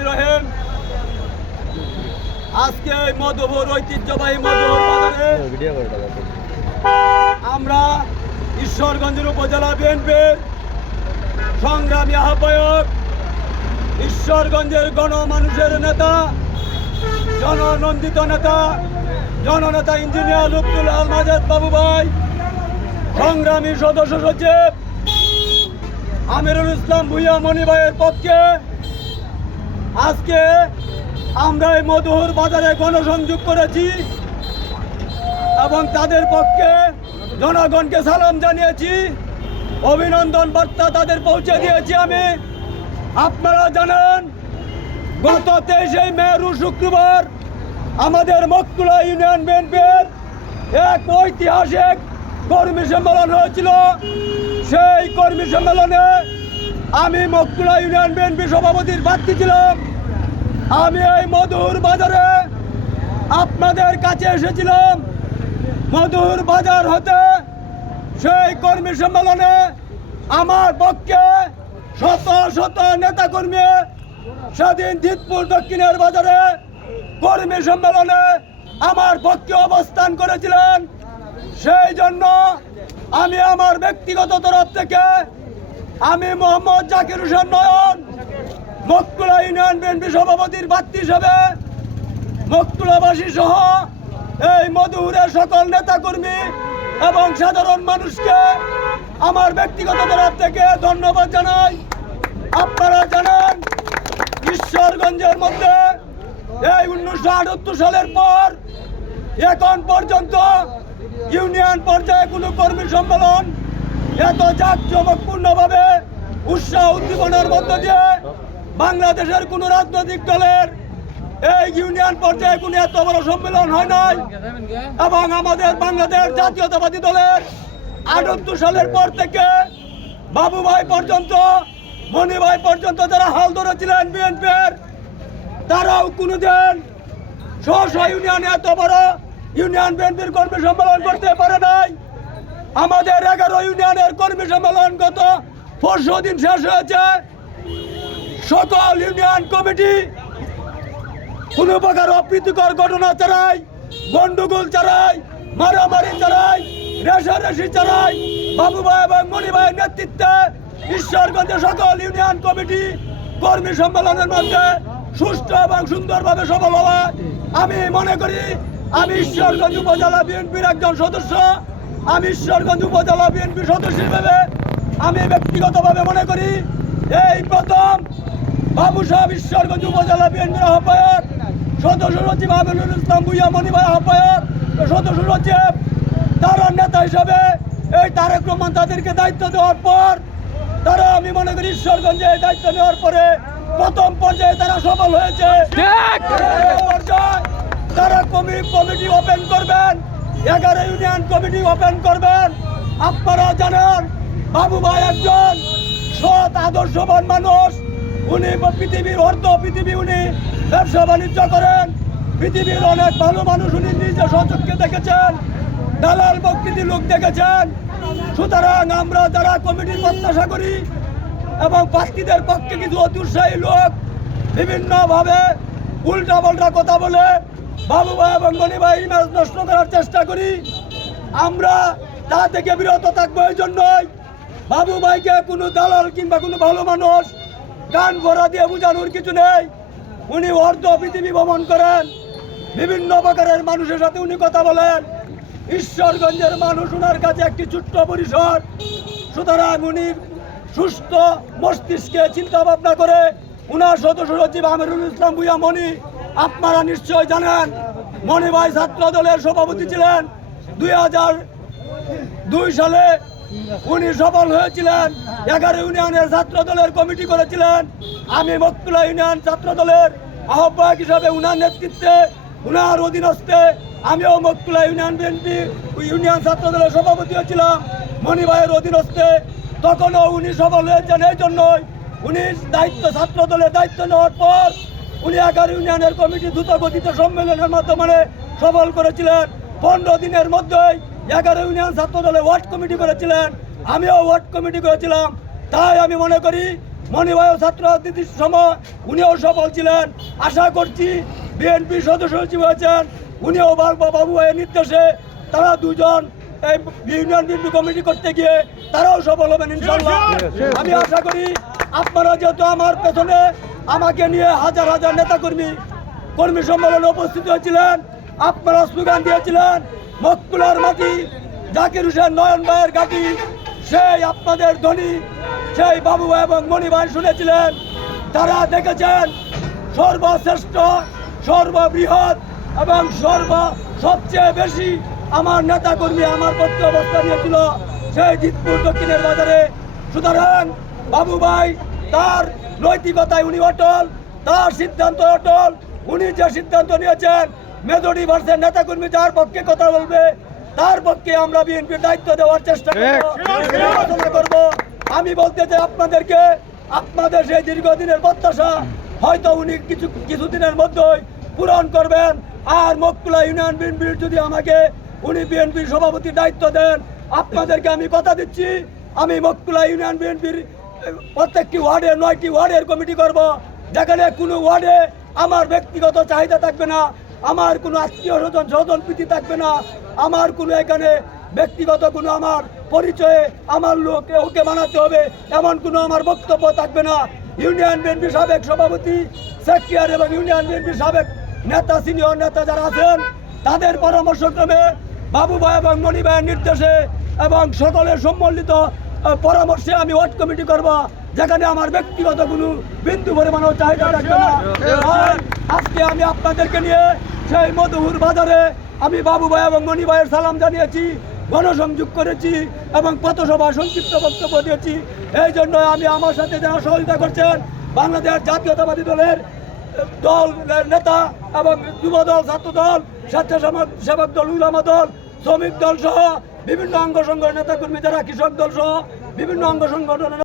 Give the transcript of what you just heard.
রহিম। আজকে এই মধুপুর ঐতিহ্যবাহী মধুপুর বাজারে আমরা ঈশ্বরগঞ্জের উপজেলা বিএনপির সংগ্রামী আহ্বায়ক ঈশ্বরগঞ্জের গণমানুষের নেতা জননন্দিত নেতা জননেতা ইঞ্জিনিয়ার লুপ্তুল আল মাজেদ বাবু ভাই সংগ্রামী সদস্য সচিব আমিরুল ইসলাম ভুইয়া মণি ভাইয়ের পক্ষে আজকে আমরা এই মধুর বাজারে গণসংযোগ করেছি এবং তাদের পক্ষে জনগণকে সালাম জানিয়েছি। অভিনন্দন বার্তা তাদের পৌঁছে দিয়েছি আমি। আপনারা জানেন, গত তেইশে মে রু শুক্রবার আমাদের মক্তুলা ইউনিয়ন বিএনপির এক ঐতিহাসিক কর্মী সম্মেলন হয়েছিল। সেই কর্মী সম্মেলনে আমি মক্তুলা ইউনিয়ন বিএনপি সভাপতির প্রার্থী ছিলাম। আমি এই মধুর বাজারে আপনাদের কাছে এসেছিলাম। মধুর বাজার হতে সেই কর্মী সম্মেলনে আমার পক্ষে শত শত নেতা কর্মী স্বাধীন জিতপুর দক্ষিণের বাজারে কর্মী সম্মেলনে আমার পক্ষে অবস্থান করেছিলেন। সেই জন্য আমি আমার ব্যক্তিগত তরফ থেকে আমি মোহাম্মদ জাকির হোসেন নয়ন, মক্কুলা ইউনিয়ন বিএনপি সভাপতির প্রার্থী হিসেবে মক্তুলাবাসী সহ এই মধুরের সকল নেতাকর্মী এবং সাধারণ মানুষকে আমার ব্যক্তিগত তরফ থেকে ধন্যবাদ জানাই। আপনারা জানেন, ঈশ্বরগঞ্জের মধ্যে এই উনিশশো আটাত্তর সালের পর এখন পর্যন্ত ইউনিয়ন পর্যায়ে কোনো কর্মী সম্মেলন এত জাঁকজমকপূর্ণভাবে উৎসাহ উদ্দীপনার মধ্য দিয়ে বাংলাদেশের কোনো রাজনৈতিক দলের এই ইউনিয়ন পর্যায়ে কোনো এত বড় সম্মেলন হয় নাই। এবং আমাদের বাংলাদেশ জাতীয়তাবাদী দলের আটাত্তর সালের পর থেকে বাবু ভাই পর্যন্ত, মণি ভাই পর্যন্ত যারা হাল ধরেছিলেন বিএনপির, তারাও কোনোদিন স্ব ইউনিয়নে এত বড় ইউনিয়ন বিএনপির কর্মী সম্মেলন করতে পারে নাই। আমাদের এগারো ইউনিয়নের কর্মী সম্মেলন গত পরশু দিন শেষ হয়েছে। সকল ইউনিয়ন কমিটি কোনো প্রকার অপ্রীতিকর ঘটনা চালাই গন্ডগোল চালাই মারামারি চালাই রেশারেশি চালাই বাবু ভাই এবং মণি ভাইয়ের নেতৃত্বে ঈশ্বরগঞ্জের সকল ইউনিয়ন কমিটি কর্মী সম্মেলনের মধ্যে সুষ্ঠু এবং সুন্দরভাবে সফল হওয়া আমি মনে করি, আমি ঈশ্বরগঞ্জ উপজেলা বিএনপির একজন সদস্য। আমি ঈশ্বরগঞ্জ উপজেলা বিএনপির সদস্য হিসেবে আমি ব্যক্তিগতভাবে মনে করি এই প্রথম বাবু সাহেব ঈশ্বরগঞ্জ উপজেলা বিএনপির আহ্বায়ক সদস্য সচিব আমিনুল ইসলাম ভুইয়া মণিভাই আহ্বায়ক সদস্য সচিব তারা নেতা হিসাবে এই তারেক রহমান তাদেরকে দায়িত্ব দেওয়ার পর তারা আমি মনে করি ঈশ্বরগঞ্জে এই দায়িত্ব নেওয়ার পরে প্রথম পর্যায়ে তারা সফল হয়েছে। তারা কমি কমিটি ওপেন করবেন। এগারো ইউনিয়ন কমিটি ওপেন করবেন। আপনারা জানেন, বাবু ভাই একজন সৎ, আদর্শবান মানুষ। উনি পৃথিবীর অর্ধ পৃথিবী উনি ব্যবসা বাণিজ্য করেন। পৃথিবীর অনেক ভালো মানুষ উনি নিজে সচক্ষে দেখেছেন। দালাল প্রকৃতি লোক দেখেছেন। সুতরাং আমরা যারা কমিটির প্রত্যাশা করি এবং প্রার্থীদের পক্ষে কিছু অতি লোক বিভিন্নভাবে উল্টা পাল্টা কথা বলে বাবু ভাই এবং ভাই ইমেজ নষ্ট করার চেষ্টা করি। আমরা তা থেকে বিরত থাকব এই জন্যই। বাবু ভাইকে কোনো দালাল কিংবা কোনো ভালো মানুষ গান ভরা দিয়ে বোঝানোর কিছু নেই। উনি অর্ধ পৃথিবী ভ্রমণ করেন। বিভিন্ন প্রকারের মানুষের সাথে উনি কথা বলেন। ঈশ্বরগঞ্জের মানুষ ওনার কাছে একটি ছোট্ট পরিসর। সুতরাং উনি সুস্থ মস্তিষ্কে চিন্তা ভাবনা করে উনার সদস্য সচিব আমিরুল ইসলাম ভুইয়া মণি আপনারা নিশ্চয় জানেন মণি ভাই ছাত্র দলের সভাপতি ছিলেন। দুই হাজার দুই সালে উনি সফল হয়েছিলেন, এগারো ইউনিয়নের ছাত্র দলের কমিটি করেছিলেন। আমি মক্তুলা ইউনিয়ন ছাত্র দলের আহ্বায়ক হিসাবে উনার নেতৃত্বে, উনার অধীনস্থে আমিও মক্তুলা ইউনিয়ন বিএনপি ইউনিয়ন ছাত্র দলের সভাপতি হয়েছিলাম মণি ভাইয়ের অধীনস্থে তখনও উনি সফল হয়েছেন, এই জন্যই উনি দায়িত্ব ছাত্র দলের দায়িত্ব নেওয়ার পর উনি এগারো ইউনিয়নের কমিটি দ্রুত গতিতে সম্মেলনের মাধ্যমে সফল করেছিলেন। পনেরো দিনের মধ্যেই এগারো ইউনিয়ন ছাত্র দলে ওয়ার্ড কমিটি করেছিলেন। আমিও ওয়ার্ড কমিটি করেছিলাম। তাই আমি মনে করি মণিবায়ু ছাত্র রাজনীতির সময় উনিও সফল ছিলেন। আশা করছি বিএনপি সদস্য সচিব হয়েছেন। উনিও বাবা বাবু ভাইয়ের নির্দেশে তারা দুজন এই ইউনিয়ন বিএনপি কমিটি করতে গিয়ে তারাও সফল হবেন ইনশাল্লাহ আমি আশা করি আপনারা যেহেতু আমার পেছনে আমাকে নিয়ে হাজার হাজার নেতাকর্মী, কর্মী সম্মেলনে উপস্থিত হয়েছিলেন। আপনারা স্লোগান দিয়েছিলেন মকুলার মাটি, জাকির হোসেন নয়ন ভাইয়ের ঘাটি সেই আপনাদের ধনী, সেই বাবু এবং মণি ভাই শুনেছিলেন। তারা দেখেছেন সর্বশ্রেষ্ঠ, সর্ববৃহৎ এবং সর্ব সবচেয়ে বেশি আমার নেতা কর্মী আমার পক্ষে অবস্থা নিয়েছিল সেই জিতপুর দক্ষিণের বাজারে। সুতরাং বাবু ভাই, তার নৈতিকতায় উনি অটল তার সিদ্ধান্ত অটল। উনি যে সিদ্ধান্ত নিয়েছেন মেজরিটি ভার্সের নেতা কর্মী যার পক্ষে কথা বলবে তার পক্ষে আমরা বিএনপির দায়িত্ব দেওয়ার চেষ্টা করব আমি বলতে চাই আপনাদেরকে আপনাদের সেই দীর্ঘদিনের প্রত্যাশা হয়তো উনি কিছু কিছুদিনের মধ্যেই পূরণ করবেন। আর মকুলা ইউনিয়ন বিএনপির যদি আমাকে উনি বিএনপির সভাপতির দায়িত্ব দেন আপনাদেরকে আমি কথা দিচ্ছি। আমি মকুলা ইউনিয়ন বিএনপির প্রত্যেকটি ওয়ার্ডে, নয়টি ওয়ার্ডের কমিটি করব। যেখানে কোনো ওয়ার্ডে আমার ব্যক্তিগত চাহিদা থাকবে না, আমার কোনো আত্মীয় স্বজন স্বজন প্রীতি থাকবে না, আমার কোনো এখানে ব্যক্তিগত কোনো আমার পরিচয়ে আমার লোককে, ওকে বানাতে হবে, এমন কোনো আমার বক্তব্য থাকবে না। ইউনিয়ন বিএনপি সাবেক সভাপতি সেক্রেটারি এবং ইউনিয়ন বিএনপি সাবেক নেতা, সিনিয়র নেতা যারা আছেন, তাদের পরামর্শক্রমে বাবু ভাই এবং মণি ভাইয়ের নির্দেশে এবং সকলের সম্মিলিত পরামর্শে আমি ওয়ার্ড কমিটি করব, যেখানে আমার ব্যক্তিগত কোনো বিন্দু পরিমাণও চাহিদা থাকবে না। আজকে আমি আপনাদেরকে নিয়ে সেই মধুহুর বাজারে আমি বাবু ভাই এবং মণি ভাইয়ের সালাম জানিয়েছি, গণসংযোগ করেছি এবং পথসভা সংক্ষিপ্ত বক্তব্য দিয়েছি। এই জন্য আমি আমার সাথে যারা সহযোগিতা করছেন, বাংলাদেশ জাতীয়তাবাদী দলের দল, নেতা এবং যুব দল ছাত্র দল স্বেচ্ছাসেবক সেবক দল, উলামা দল, শ্রমিক দল সহ বিভিন্ন অঙ্গ সংগঠন নেতা কর্মী যারা কৃষক দল সহ বিভিন্ন অঙ্গ সংগঠনের